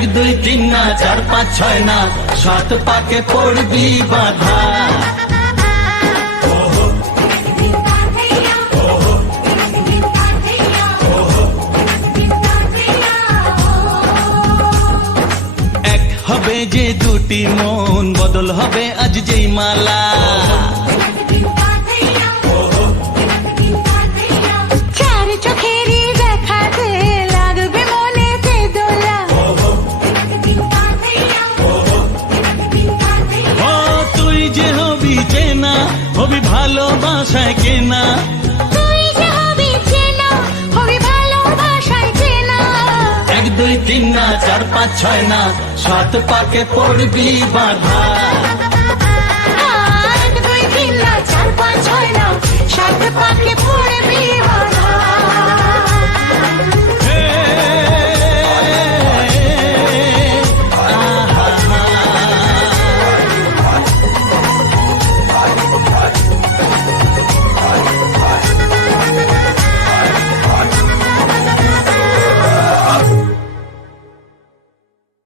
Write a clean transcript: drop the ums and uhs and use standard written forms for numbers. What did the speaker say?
এক দুই তিন না, চার পাঁচ ছয় না, সাত পাকে পড়বি বাধা। এক হবে যে দুটি মন, বদল হবে আজ যেই মালা। চার চোখেরই দেখাতে লাগবে মনেতে দোলা। ও তুই যে হবি চেনা, হবি ভালোবাসায় কেনা। তুই যে হবি চেনা, হবি ভালোবাসায় চেনা। এক দুই তিন না, চার পাঁচ ছয় না, সাত পাকে পড়বি বাধা। এক দুই তিন না, চার পাঁচ ছয় না, সাত পাকে পড়বি বাধা।